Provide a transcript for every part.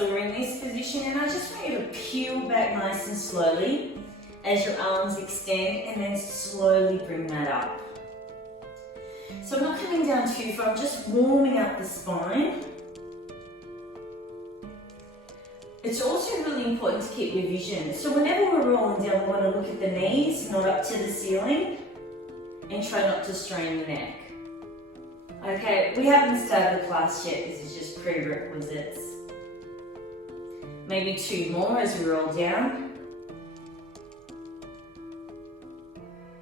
So we're in this position, and I just want you to peel back nice and slowly as your arms extend, and then slowly bring that up. So I'm not coming down too far, I'm just warming up the spine. It's also really important to keep your vision. So whenever we're rolling down, we want to look at the knees, not up to the ceiling, and try not to strain the neck. Okay, we haven't started the class yet, this is just prerequisites. Maybe 2 more as we roll down.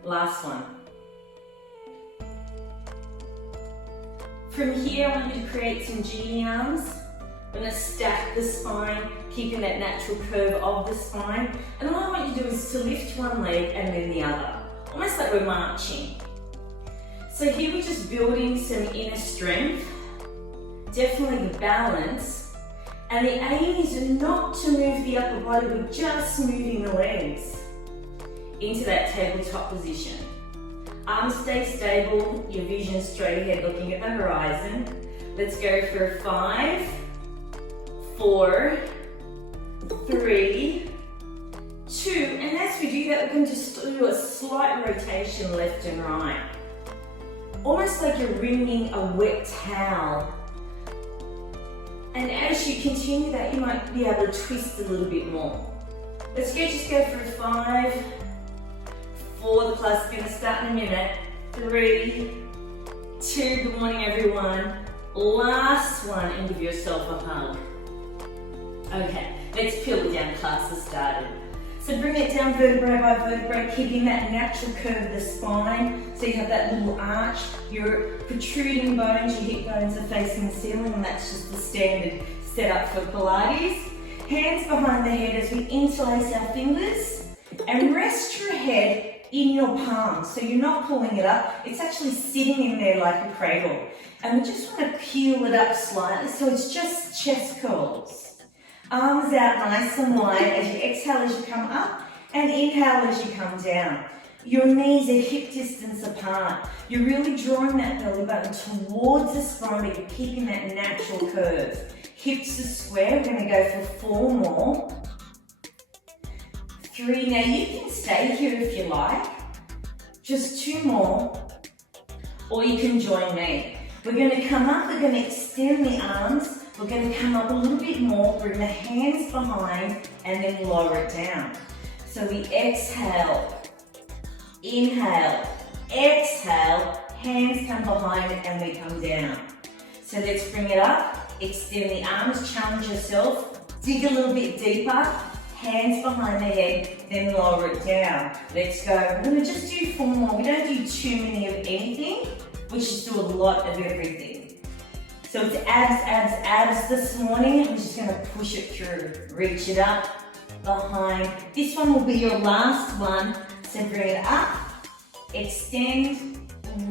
Last one. From here, I want you to create some genie arms. We're going to stack the spine, keeping that natural curve of the spine. And all I want you to do is to lift one leg and then the other, almost like we're marching. So here we're just building some inner strength, definitely the balance. And the aim is not to move the upper body, we're just moving the legs into that tabletop position. Arms stay stable, your vision straight ahead, looking at the horizon. Let's go for 5, 4, 3, 2, and as we do that, we can just do a slight rotation left and right. Almost like you're wringing a wet towel. And as you continue that, you might be able to twist a little bit more. Let's just go for 5, 4, the class is going to start in a minute. 3, 2, good morning everyone. Last one, and give yourself a hug. Okay, let's peel it down, class has started. So bring it down vertebrae by vertebrae, keeping that natural curve of the spine. So you have that little arch, your protruding bones, your hip bones are facing the ceiling, and that's just the standard setup for Pilates. Hands behind the head as we interlace our fingers, and rest your head in your palms. So you're not pulling it up, it's actually sitting in there like a cradle. And we just want to peel it up slightly, so it's just chest curls. Arms out nice and wide as you exhale as you come up, and inhale as you come down. Your knees are hip distance apart. You're really drawing that belly button towards the spine, but you're keeping that natural curve. Hips are square, we're going to go for 4 more. 3, now you can stay here if you like. Just 2 more, or you can join me. We're going to come up, we're going to extend the arms. We're going to come up a little bit more, bring the hands behind, and then lower it down. So we exhale, inhale, exhale, hands come behind and we come down. So let's bring it up, extend the arms, challenge yourself, dig a little bit deeper, hands behind the head, then lower it down. Let's go. We're going to just do 4 more. We don't do too many of anything, we just do a lot of everything. So it's abs, abs, abs this morning. I'm just going to push it through. Reach it up, behind. This one will be your last one. So bring it up, extend,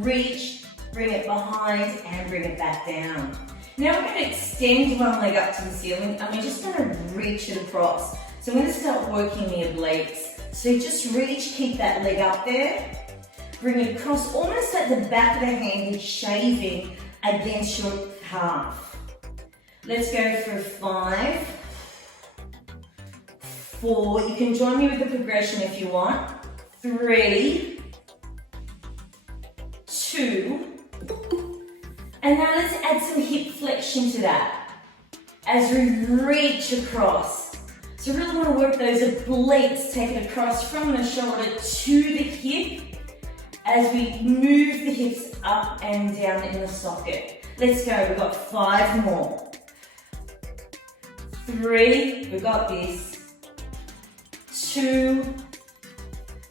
reach, bring it behind, and bring it back down. Now we're going to extend one leg up to the ceiling, and we're just going to reach it across. So we're going to start working the obliques. So just reach, keep that leg up there. Bring it across, almost at the back of the hand, you're shaving against your calf. Let's go for 5, 4, you can join me with the progression if you want. 3, 2, and now let's add some hip flexion to that as we reach across. So really want to work those obliques, take it across from the shoulder to the hip as we move the hips up and down in the socket. Let's go, we've got 5 more. 3, we've got this. 2,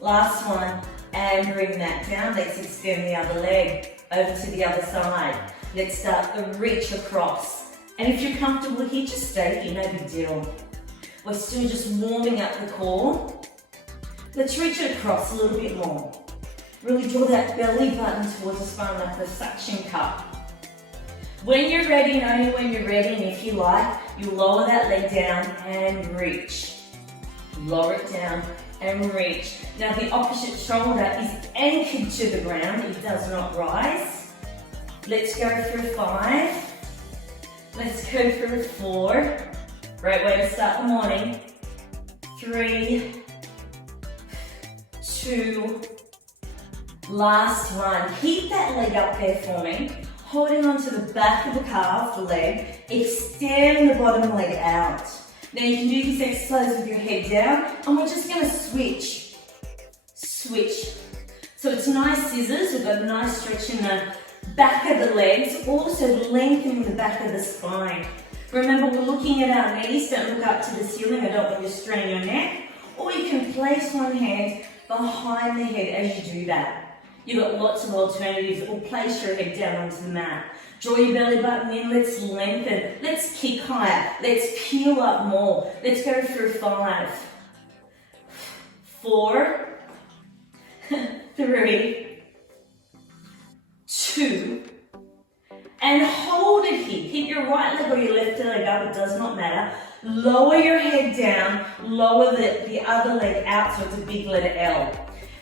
last one, and bring that down. Let's extend the other leg over to the other side. Let's start the reach across. And if you're comfortable here, just stay here, no big deal. We're still just warming up the core. Let's reach it across a little bit more. Really draw that belly button towards the spine like the suction cup. When you're ready, and only when you're ready, and if you like, you lower that leg down and reach. Lower it down and reach. Now the opposite shoulder is anchored to the ground, it does not rise. Let's go for 5. Let's go for 4. Great way to start the morning. 3, 2, last one. Keep that leg up there for me. Holding onto the back of the calf, the leg. Extend the bottom leg out. Now you can do this exercise with your head down, and we're just gonna switch. Switch. So it's nice scissors, we've got a nice stretch in the back of the legs, also lengthening the back of the spine. Remember, we're looking at our knees, don't look up to the ceiling, I don't want you to strain your neck. Or you can place one hand behind the head as you do that. You've got lots of alternatives, or place your head down onto the mat. Draw your belly button in, let's lengthen, let's kick higher, let's peel up more. Let's go through 5, 4, 3, 2, and hold it here. Keep your right leg or your left leg up, it does not matter. Lower your head down, lower the other leg out so it's a big letter L.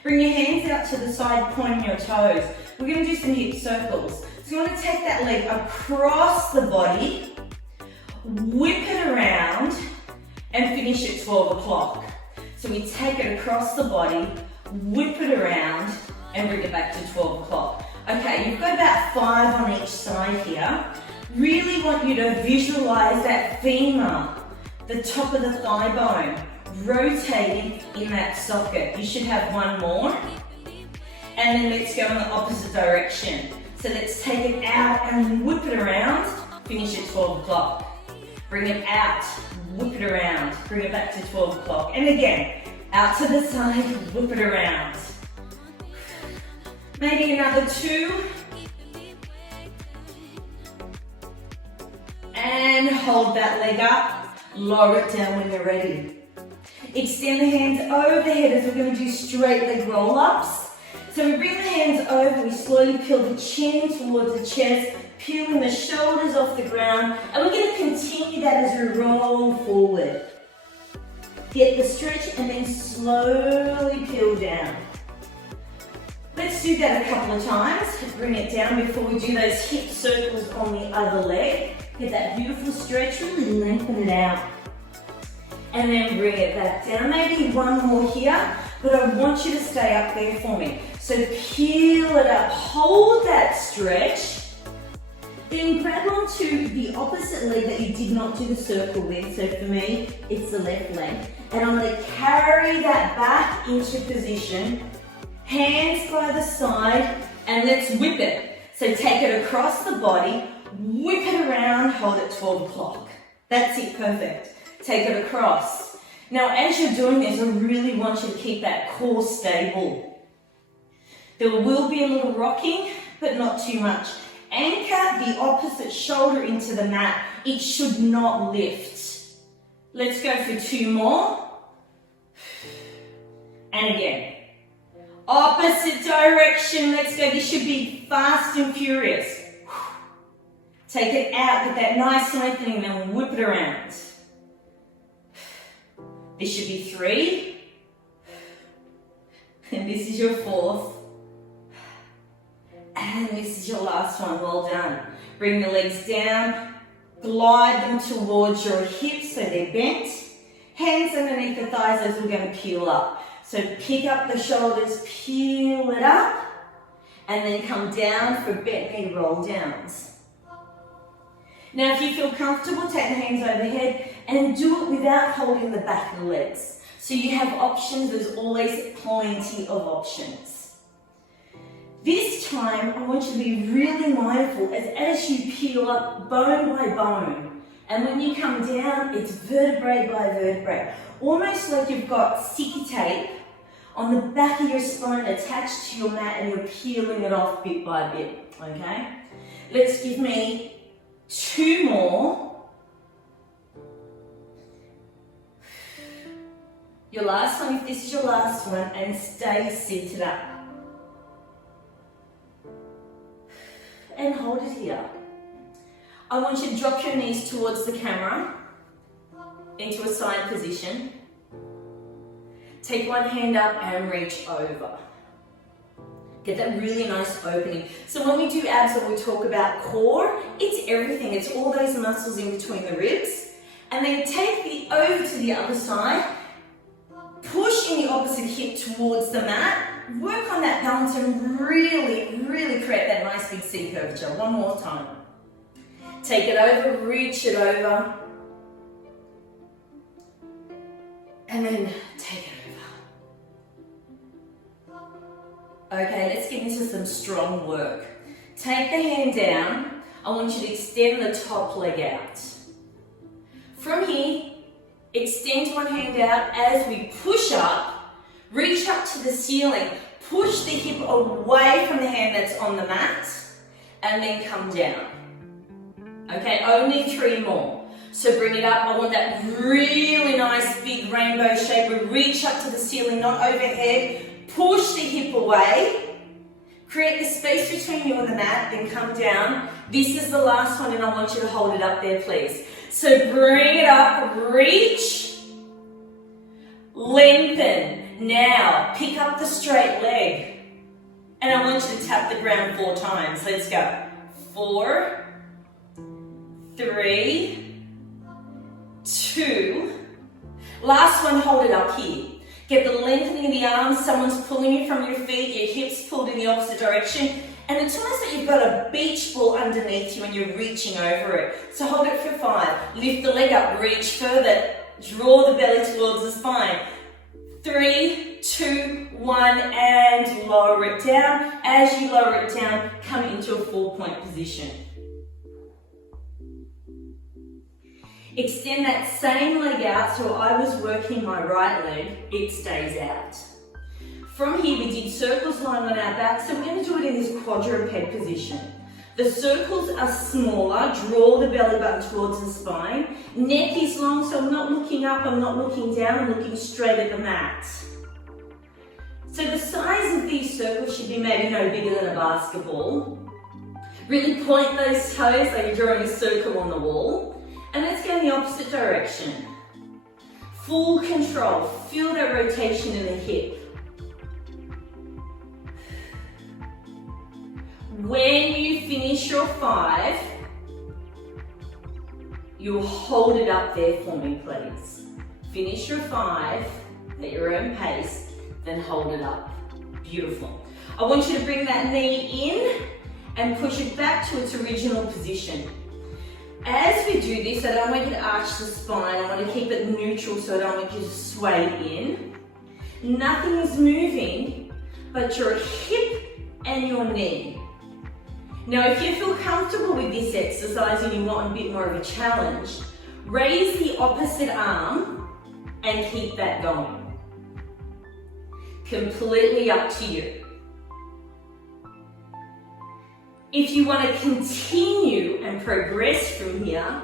Bring your hands out to the side, pointing your toes. We're going to do some hip circles. So you want to take that leg across the body, whip it around, and finish at 12 o'clock. So we take it across the body, whip it around, and bring it back to 12 o'clock. Okay, you've got about 5 on each side here. Really want you to visualize that femur, the top of the thigh bone, rotating in that socket. You should have one more. And then let's go in the opposite direction. So let's take it out and whip it around, finish at 12 o'clock. Bring it out, whip it around, bring it back to 12 o'clock. And again, out to the side, whip it around. Maybe another 2. And hold that leg up, lower it down when you're ready. Extend the hands overhead as we're going to do straight leg roll-ups. So we bring the hands over, we slowly peel the chin towards the chest, peeling the shoulders off the ground, and we're going to continue that as we roll forward. Get the stretch and then slowly peel down. Let's do that a couple of times. Bring it down before we do those hip circles on the other leg. Get that beautiful stretch, really lengthen it out. And then bring it back down. Maybe one more here, but I want you to stay up there for me. So peel it up, hold that stretch, then grab onto the opposite leg that you did not do the circle with. So for me, it's the left leg. And I'm going to carry that back into position, hands by the side, and let's whip it. So take it across the body, whip it around, hold it 12 o'clock. That's it, perfect. Take it across. Now, as you're doing this, I really want you to keep that core stable. There will be a little rocking, but not too much. Anchor the opposite shoulder into the mat. It should not lift. Let's go for 2 more. And again. Opposite direction, let's go. This should be fast and furious. Take it out, get that nice lengthening, and then whip it around. This should be 3. And this is your 4th. And this is your last one, well done. Bring the legs down, glide them towards your hips so they're bent. Hands underneath the thighs as we're going to peel up. So pick up the shoulders, peel it up, and then come down for bent knee roll downs. Now if you feel comfortable, take the hands overhead and do it without holding the back of the legs. So you have options, there's always plenty of options. This time, I want you to be really mindful as you peel up bone by bone. And when you come down, it's vertebrae by vertebrae. Almost like you've got sticky tape on the back of your spine attached to your mat and you're peeling it off bit by bit, okay? Let's give me 2 more. Your last one, if this is your last one, and stay seated up. And hold it here. I want you to drop your knees towards the camera into a side position. Take one hand up and reach over. Get that really nice opening. So when we do abs or we talk about core, it's everything. It's all those muscles in between the ribs. And then take it over to the other side. Pushing the opposite hip towards the mat. Work on that balance and really, really create that nice big C curvature. One more time. Take it over, reach it over. And then take it over. Okay, let's get into some strong work. Take the hand down. I want you to extend the top leg out. From here, extend one hand out as we push up, reach up to the ceiling, push the hip away from the hand that's on the mat, and then come down. Okay, only 3 more. So bring it up. I want that really nice big rainbow shape. We reach up to the ceiling, not overhead. Push the hip away. Create the space between you and the mat, then come down. This is the last one and I want you to hold it up there, please. So bring it up, reach, lengthen. Now, pick up the straight leg. And I want you to tap the ground 4 times. Let's go. 4, 3, 2. Last one, hold it up here. Get the lengthening of the arms. Someone's pulling you from your feet, your hips pulled in the opposite direction. And it's almost like you've got a beach ball underneath you and you're reaching over it. So hold it for 5. Lift the leg up, reach further. Draw the belly towards the spine. 3, 2, 1, and lower it down. As you lower it down, come into a 4-point position. Extend that same leg out, so I was working my right leg, it stays out. From here we did circles lying on our back, so we're going to do it in this quadruped position. The circles are smaller, draw the belly button towards the spine. Neck is long, so I'm not looking up, I'm not looking down, I'm looking straight at the mat. So the size of these circles should be maybe no bigger than a basketball. Really point those toes like you're drawing a circle on the wall. And let's go in the opposite direction. Full control, feel that rotation in the hip. When you finish your 5, you'll hold it up there for me, please. Finish your 5 at your own pace, then hold it up. Beautiful. I want you to bring that knee in and push it back to its original position. As we do this, I don't want you to arch the spine. I want to keep it neutral, so I don't want you to sway in. Nothing is moving but your hip and your knee. Now, if you feel comfortable with this exercise and you want a bit more of a challenge, raise the opposite arm and keep that going. Completely up to you. If you want to continue and progress from here,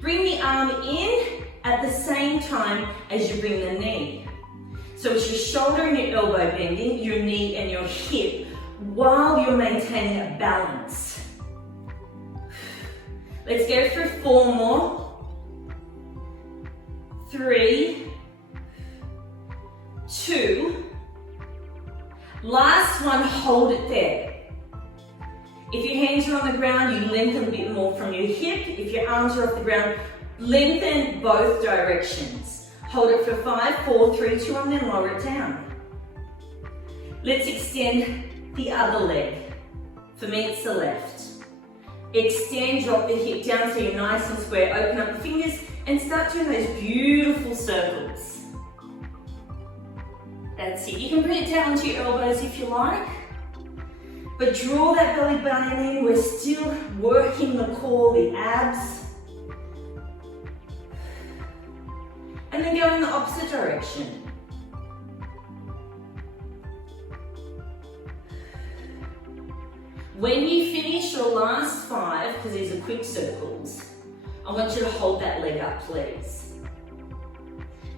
bring the arm in at the same time as you bring the knee. So it's your shoulder and your elbow bending, your knee and your hip, while you're maintaining a balance. Let's go for 4 more. 3, 2. Last one, hold it there. If your hands are on the ground, you lengthen a bit more from your hip. If your arms are off the ground, lengthen both directions. Hold it for 5, 4, 3, 2, and then lower it down. Let's extend the other leg. For me, it's the left. Extend, drop the hip down so you're nice and square. Open up the fingers and start doing those beautiful circles. That's it. You can bring it down to your elbows if you like. But draw that belly button in. We're still working the core, the abs. And then go in the opposite direction. When you finish your last 5, because these are quick circles, I want you to hold that leg up, please.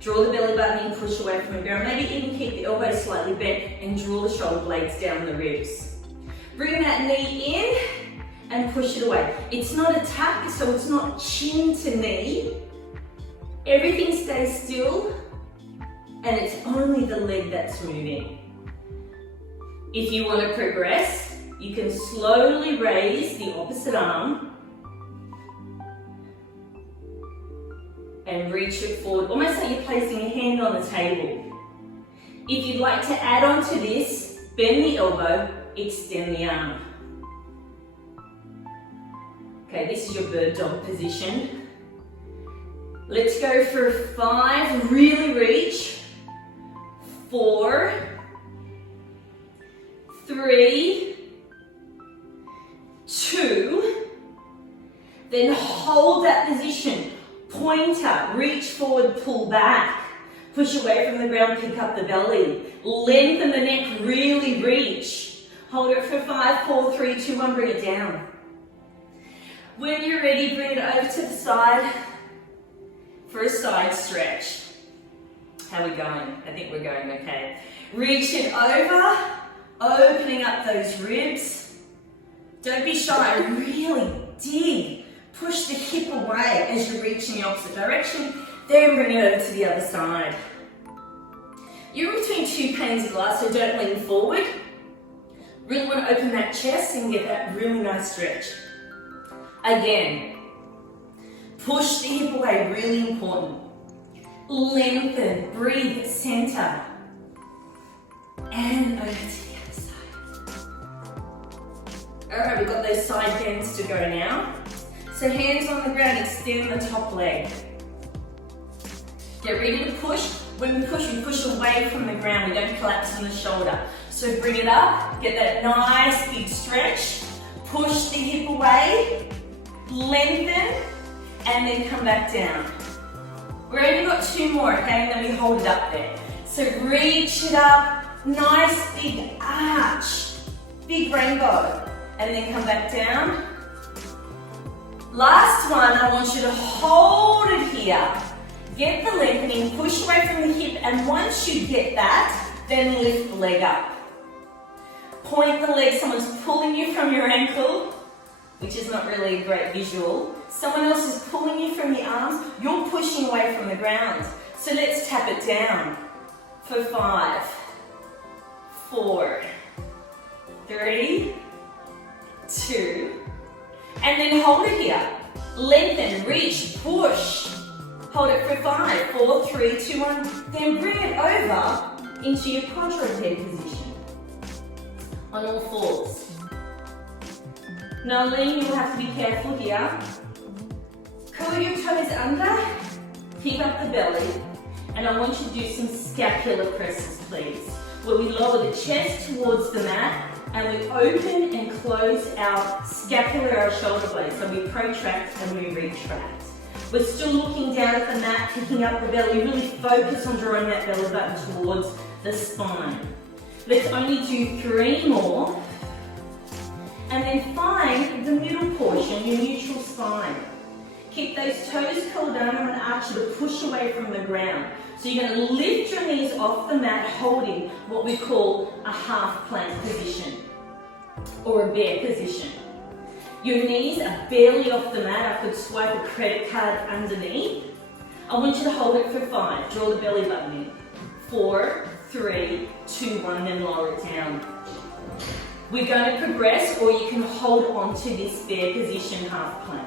Draw the belly button in, push away from the ground. Maybe even keep the elbows slightly bent and draw the shoulder blades down the ribs. Bring that knee in and push it away. It's not a tuck, so it's not chin to knee. Everything stays still and it's only the leg that's moving. If you want to progress, you can slowly raise the opposite arm and reach it forward, almost like you're placing a hand on the table. If you'd like to add on to this, bend the elbow, extend the arm. Okay, this is your bird dog position. Let's go for 5, really reach. 4, 3, 2, then hold that position. Pointer, reach forward, pull back. Push away from the ground, pick up the belly. Lengthen the neck, really reach. Hold it for 5, 4, 3, 2, 1, bring it down. When you're ready, bring it over to the side for a side stretch. How are we going? I think we're going okay. Reach it over, opening up those ribs. Don't be shy, really dig. Push the hip away as you reach in the opposite direction, then bring it over to the other side. You're in between 2 panes of glass, so don't lean forward. Really want to open that chest and get that really nice stretch. Again, push the hip away, really important. Lengthen, breathe, center. And over to the other side. Alright, we've got those side bends to go now. So hands on the ground, extend the top leg. Get ready to push. When we push away from the ground. We don't collapse on the shoulder. So bring it up, get that nice big stretch. Push the hip away, lengthen, and then come back down. We've only got 2 more, okay? And then we hold it up there. So reach it up, nice big arch, big rainbow, and then come back down. Last one, I want you to hold it here. Get the lengthening, push away from the hip, and once you get that, then lift the leg up. Point the leg, someone's pulling you from your ankle, which is not really a great visual. Someone else is pulling you from the arms, you're pushing away from the ground. So let's tap it down for 5, 4, 3, 2, and then hold it here. Lengthen, reach, push. Hold it for 5, 4, 3, 2, 1. Then bring it over into your quadruped position. On all fours. Now lean, you'll have to be careful here. Curl your toes under, pick up the belly, and I want you to do some scapular presses, please, where we lower the chest towards the mat and we open and close our scapula, our shoulder blades. So we protract and we retract. We're still looking down at the mat, picking up the belly, really focus on drawing that belly button towards the spine. Let's only do 3 more. And then find the middle portion, your neutral spine. Keep those toes curled down. I'm going to ask you to push away from the ground. So you're going to lift your knees off the mat, holding what we call a half plank position or a bear position. Your knees are barely off the mat. I could swipe a credit card underneath. I want you to hold it for 5. Draw the belly button in. 4, 3, 2, 1, then lower it down. We're going to progress, or you can hold on to this bear position half plank.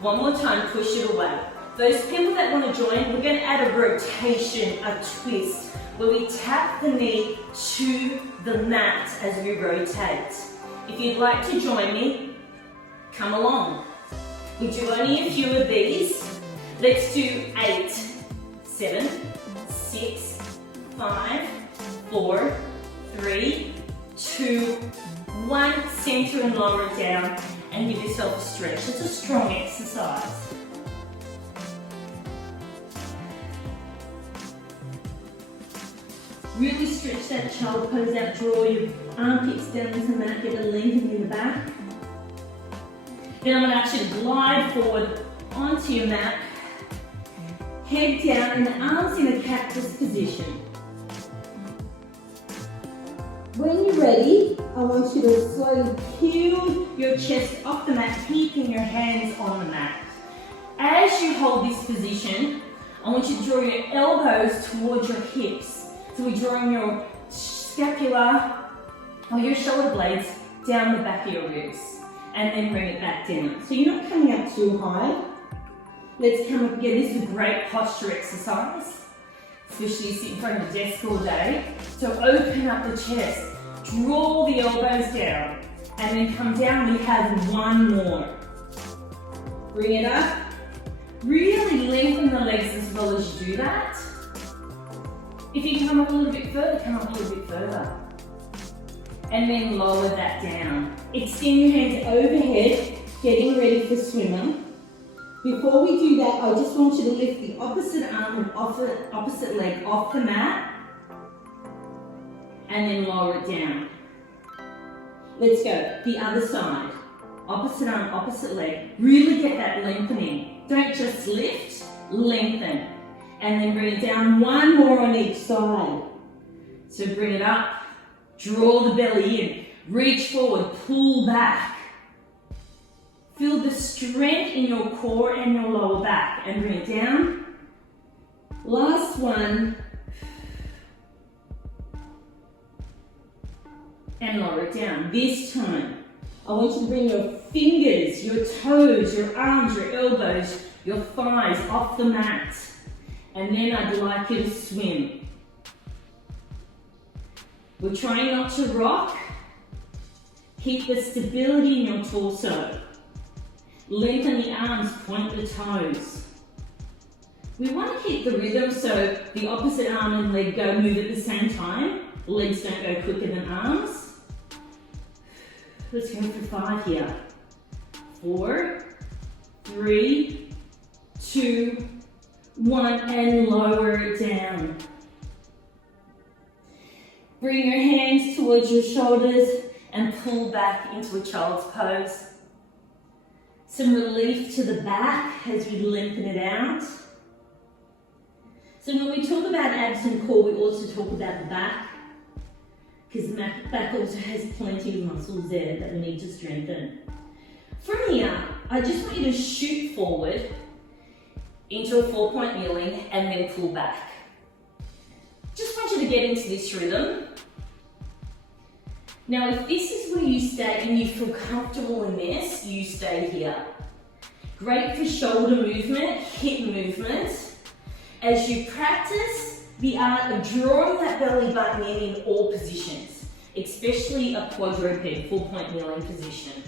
One more time, push it away. Those people that want to join, we're going to add a rotation, a twist, where we tap the knee to the mat as we rotate. If you'd like to join me, come along. We do only a few of these. Let's do 8, 7, 6, 5, 4, 3, 2, 1. Center and lower it down and give yourself a stretch. It's a strong exercise. Really stretch that shoulder pose out, draw your armpits down into the mat, get a lengthening in the back. Then I'm going to ask you to glide forward onto your mat, head down and the arms in a cactus position. When you're ready, I want you to slowly peel your chest off the mat, keeping your hands on the mat. As you hold this position, I want you to draw your elbows towards your hips. So we're drawing your scapula or your shoulder blades down the back of your ribs and then bring it back down. So you're not coming up too high. Let's come up again. This is a great posture exercise, especially you sit in front of the desk all day. So open up the chest, draw the elbows down, and then come down. We have one more. Bring it up. Really lengthen the legs as well as you do that. If you come up a little bit further, come up a little bit further. And then lower that down. Extend your hands overhead, getting ready for swimmer. Before we do that, I just want you to lift the opposite arm and opposite leg off the mat. And then lower it down. Let's go. The other side. Opposite arm, opposite leg. Really get that lengthening. Don't just lift, lengthen. And then bring it down. One more on each side. So bring it up. Draw the belly in. Reach forward. Pull back. Feel the strength in your core and your lower back. And bring it down. Last one. And lower it down. This time, I want you to bring your fingers, your toes, your arms, your elbows, your thighs off the mat. And then I'd like you to swim. We're trying not to rock. Keep the stability in your torso. Lengthen the arms, point the toes. We want to keep the rhythm so the opposite arm and leg go move at the same time. Legs don't go quicker than arms. Let's go for 5 here. 4, 3, 2, 1, and lower it down. Bring your hands towards your shoulders and pull back into a child's pose. Some relief to the back as we lengthen it out. So when we talk about abs and core, we also talk about the back, because the back also has plenty of muscles there that we need to strengthen. From here, I just want you to shoot forward into a 4-point kneeling and then pull back. Just want you to get into this rhythm. Now, if this is where you stay and you feel comfortable in this, you stay here. Great for shoulder movement, hip movement. As you practice the art of drawing that belly button in all positions, especially a quadruped 4-point kneeling position.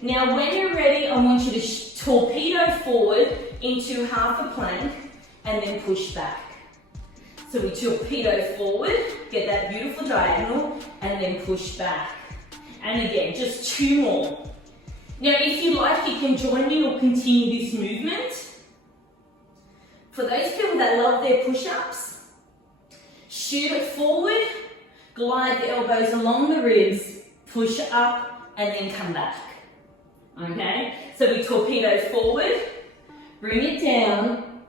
Now, when you're ready, I want you to torpedo forward into half a plank and then push back. So we torpedo forward, get that beautiful diagonal, and then push back. And again, just 2 more. Now, if you like, you can join me or continue this movement. For those people that love their push-ups, shoot it forward, glide the elbows along the ribs, push up, and then come back. Okay? So we torpedo forward, bring it down,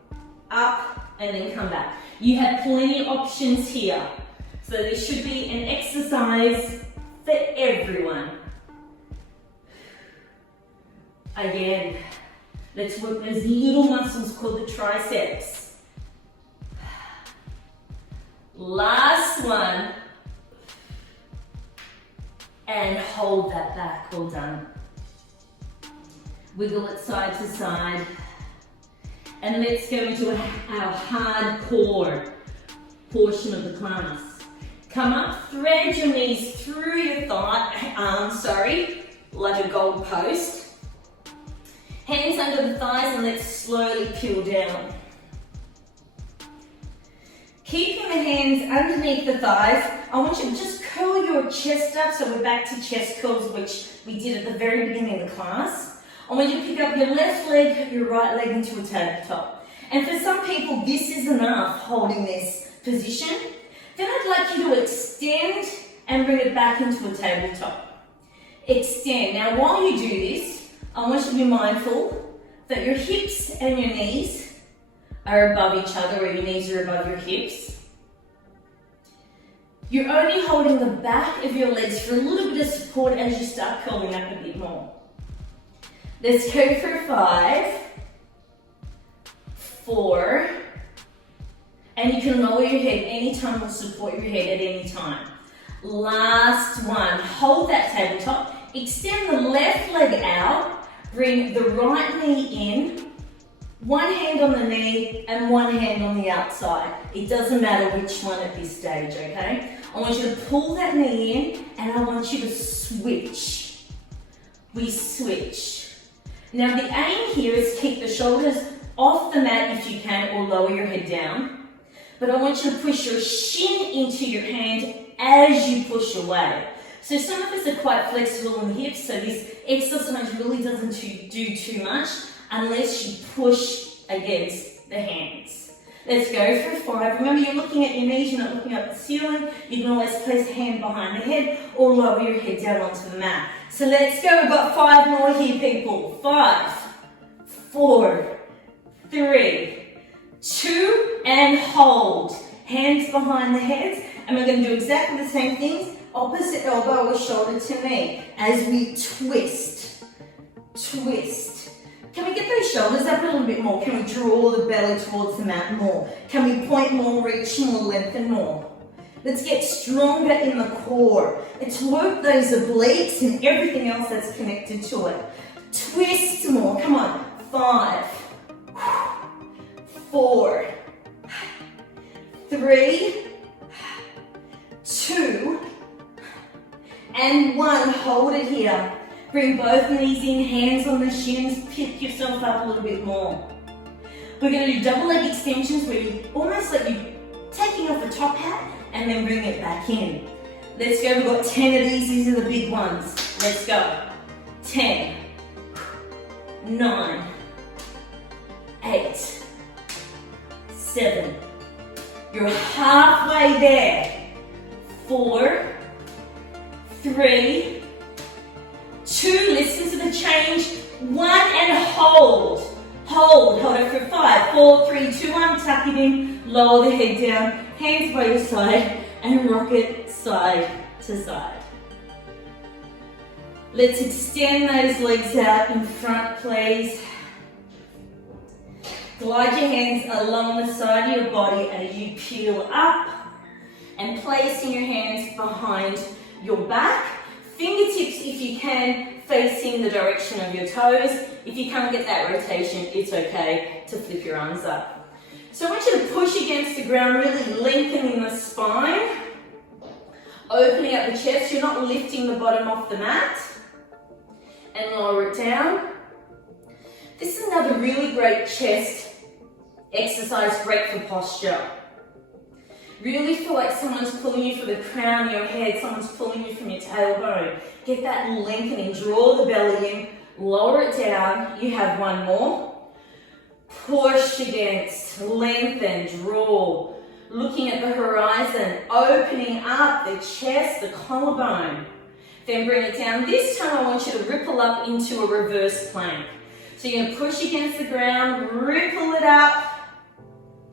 up, and then come back. You have plenty of options here. So there should be an exercise for everyone. Again, let's work those little muscles called the triceps. Last one. And hold that back, well done. Wiggle it side to side. And let's go into our hardcore portion of the class. Come up, thread your knees through your arms, like a goal post. Hands under the thighs and let's slowly peel down. Keeping the hands underneath the thighs, I want you to just curl your chest up, so we're back to chest curls, which we did at the very beginning of the class. I want you to pick up your left leg, your right leg into a tabletop. And for some people, this is enough holding this position. Then I'd like you to extend and bring it back into a tabletop. Extend. Now, while you do this, I want you to be mindful that your hips and your knees are above each other, or your knees are above your hips. You're only holding the back of your legs for a little bit of support as you start curling up a bit more. Let's go for 5, 4, and you can lower your head anytime or support your head at any time. Last one, hold that tabletop, extend the left leg out, bring the right knee in, One hand on the knee and one hand on the outside. It doesn't matter which one at this stage, okay? I want you to pull that knee in and I want you to switch. We switch. Now the aim here is keep the shoulders off the mat if you can, or lower your head down. But I want you to push your shin into your hand as you push away. So some of us are quite flexible in the hips, so this exercise really doesn't do too much unless you push against the hands. Let's go for 5. Remember, you're looking at your knees, you're not looking at the ceiling. You can always place a hand behind the head or lower your head down onto the mat. So let's go. We've got 5 more here, people. 5, 4, 3, 2, and hold. Hands behind the heads. And we're going to do exactly the same things. Opposite elbow or shoulder to knee as we twist. Twist. Can we get those shoulders up a little bit more? Can we draw the belly towards the mat more? Can we point more, reach more, lengthen more? Let's get stronger in the core. Let's work those obliques and everything else that's connected to it. Twist more. Come on. 5, 4, 3, 2, and 1. Hold it here. Bring both knees in, hands on the shins, pick yourself up a little bit more. We're going to do double leg extensions where you almost like you're taking off the top hat and then bring it back in. Let's go. We've got 10 of these. These are the big ones. Let's go. 10, 9, 8, 7. You're halfway there. 4, 3, 2, listen to the change. 1 and hold. Hold it for 5, 4, 3, 2, 1. Tuck it in, lower the head down, hands by your side, and rock it side to side. Let's extend those legs out in front, please. Glide your hands along the side of your body as you peel up and placing your hands behind your back. Fingertips, if you can, facing the direction of your toes. If you can't get that rotation, it's okay to flip your arms up. So I want you to push against the ground, really lengthening the spine, opening up the chest. You're not lifting the bottom off the mat, and lower it down. This is another really great chest exercise, great for posture. Really feel like someone's pulling you from the crown of your head, someone's pulling you from your tailbone. Get that lengthening, draw the belly in, lower it down. You have 1 more. Push against, lengthen, draw. Looking at the horizon, opening up the chest, the collarbone. Then bring it down. This time I want you to ripple up into a reverse plank. So you're going to push against the ground, ripple it up,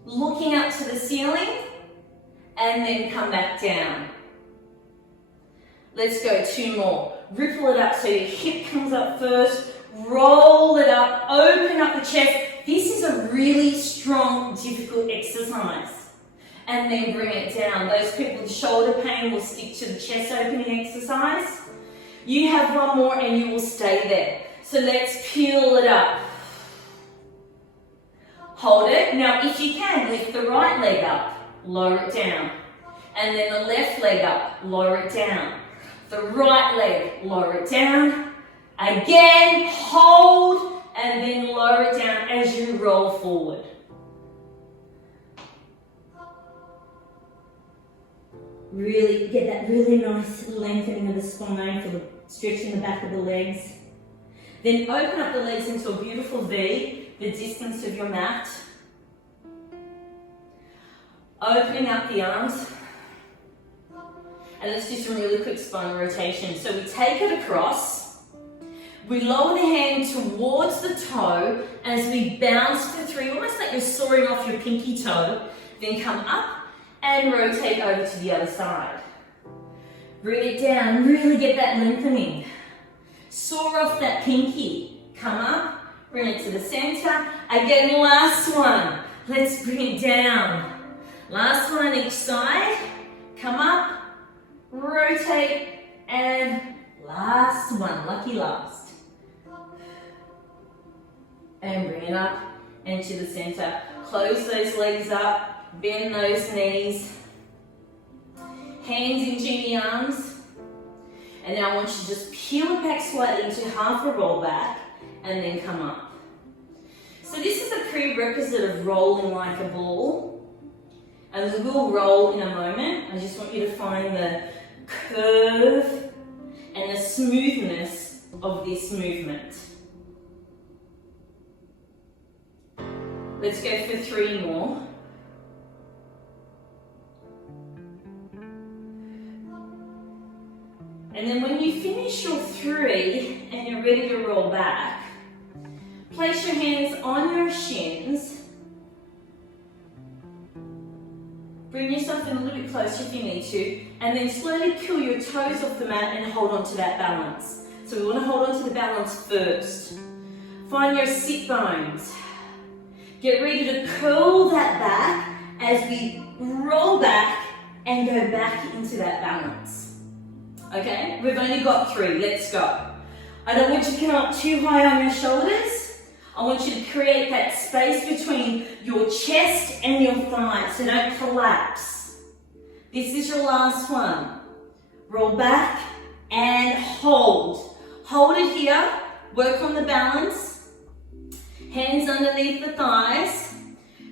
looking up to the ceiling, and then come back down. Let's go 2 more. Ripple it up so your hip comes up first, roll it up, open up the chest. This is a really strong, difficult exercise. And then bring it down. Those people with shoulder pain will stick to the chest opening exercise. You have 1 more and you will stay there. So let's peel it up. Hold it. Now if you can, lift the right leg up, lower it down. And then the left leg up, lower it down. The right leg, lower it down. Again, hold, and then lower it down as you roll forward. Really get that really nice lengthening of the spine for the stretching the back of the legs. Then open up the legs into a beautiful V, the distance of your mat. Opening up the arms. And let's do some really quick spine rotation. So we take it across. We lower the hand towards the toe as we bounce for 3, almost like you're soaring off your pinky toe. Then come up and rotate over to the other side. Bring it down, really get that lengthening. Soar off that pinky. Come up, bring it to the center. Again, last one. Let's bring it down. Last one on each side. Come up, rotate, and last one, lucky last. And bring it up, and to the center. Close those legs up, bend those knees. Hands into the arms. And now I want you to just peel it back slightly into half a roll back and then come up. So this is a prerequisite of rolling like a ball. And we will roll in a moment. I just want you to find the curve and the smoothness of this movement. Let's go for 3 more. And then when you finish your 3 and you're ready to roll back, place your hands on your shins. Bring yourself in a little bit closer if you need to, and then slowly peel your toes off the mat and hold on to that balance. So we want to hold on to the balance first. Find your sit bones. Get ready to curl that back as we roll back and go back into that balance. Okay, we've only got 3, let's go. I don't want you to come up too high on your shoulders. I want you to create that space between your chest and your thighs, so don't collapse. This is your last one. Roll back and hold. Hold it here, work on the balance. Hands underneath the thighs.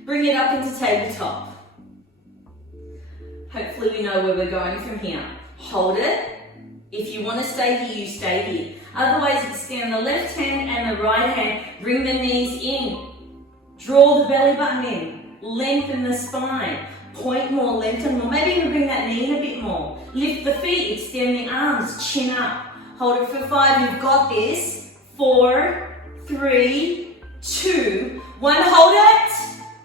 Bring it up into tabletop. Hopefully we know where we're going from here. Hold it. If you want to stay here, you stay here. Otherwise, extend the left hand and the right hand. Bring the knees in. Draw the belly button in. Lengthen the spine. Point more, lengthen more. Maybe even bring that knee in a bit more. Lift the feet, extend the arms, chin up. Hold it for 5. You've got this. 4, 3, 2, 1. Hold it.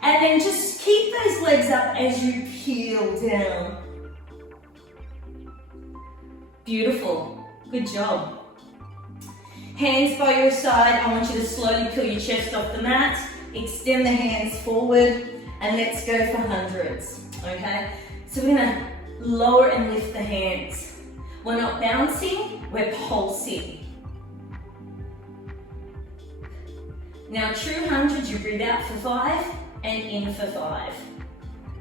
And then just keep those legs up as you peel down. Beautiful. Good job. Hands by your side. I want you to slowly peel your chest off the mat. Extend the hands forward and let's go for hundreds. Okay? So we're going to lower and lift the hands. We're not bouncing, we're pulsing. Now true hundreds, you breathe out for 5 and in for 5.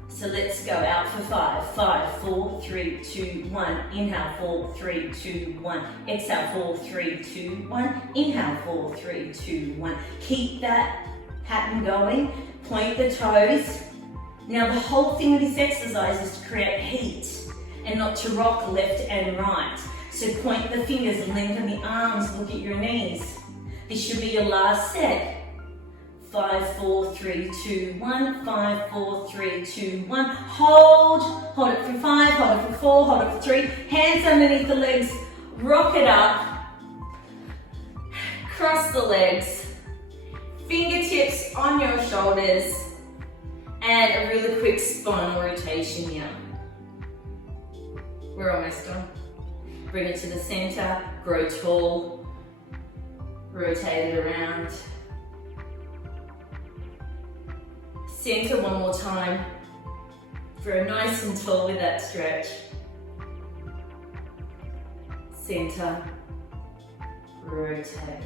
So let's go out for 5. 5, 4, 3, 2, 1. Inhale, 4, 3, 2, 1. Exhale, 4, 3, 2, 1. Inhale, 4, 3, 2, 1. Keep that pattern going. Point the toes. Now the whole thing with this exercise is to create heat and not to rock left and right. So point the fingers, lengthen the arms, look at your knees. This should be your last set. 5, 4, 3, 2, 1. 5, 4, 3, 2, 1. Hold it for 5, hold it for 4, hold it for 3. Hands underneath the legs, rock it up. Cross the legs. Fingertips on your shoulders. And a really quick spinal rotation here. We're almost done. Bring it to the center, grow tall. Rotate it around. Center one more time. Grow nice and tall with that stretch. Center. Rotate.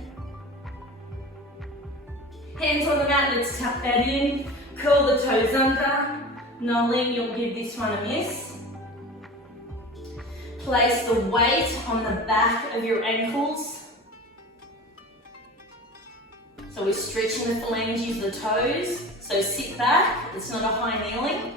Hands on the mat, let's tuck that in. Curl the toes under. Nolling, you'll give this one a miss. Place the weight on the back of your ankles. So we're stretching the phalanges, the toes. So sit back, it's not a high kneeling.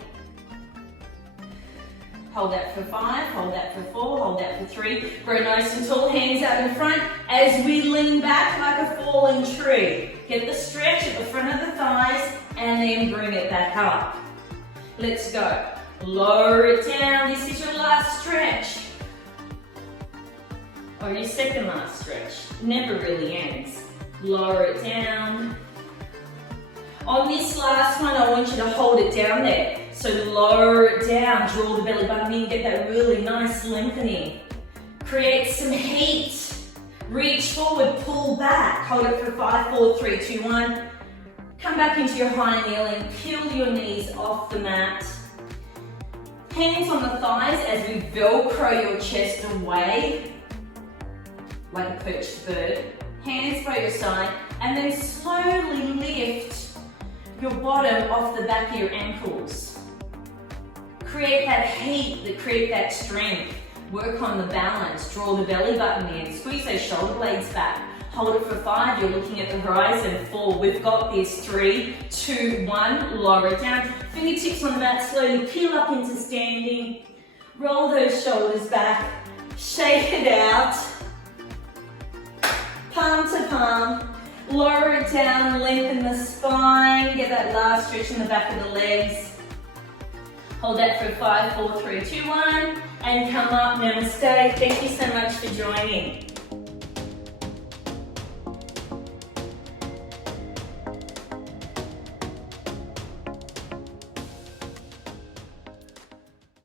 Hold that for 5, hold that for 4, hold that for 3. Grow nice and tall, hands out in front as we lean back like a falling tree. Get the stretch at the front of the thighs and then bring it back up. Let's go. Lower it down, this is your last stretch. Or your second last stretch. Never really ends. Lower it down. On this last one, I want you to hold it down there. So lower it down, draw the belly button in, get that really nice lengthening. Create some heat. Reach forward, pull back. Hold it for 5, 4, 3, 2, 1. Come back into your high kneeling. Peel your knees off the mat. Hands on the thighs as we velcro your chest away. Like a perched bird. Hands by your side. And then slowly lift your bottom off the back of your ankles. Create that heat, create that strength. Work on the balance, draw the belly button in, squeeze those shoulder blades back. Hold it for 5, you're looking at the horizon. 4, we've got this. 3, 2, 1, lower it down. Fingertips on the mat, slowly peel up into standing. Roll those shoulders back, shake it out. Palm to palm, lower it down, lengthen the spine, get that last stretch in the back of the legs. Hold that for 5, 4, 3, 2, 1, and come up. Namaste. Thank you so much for joining.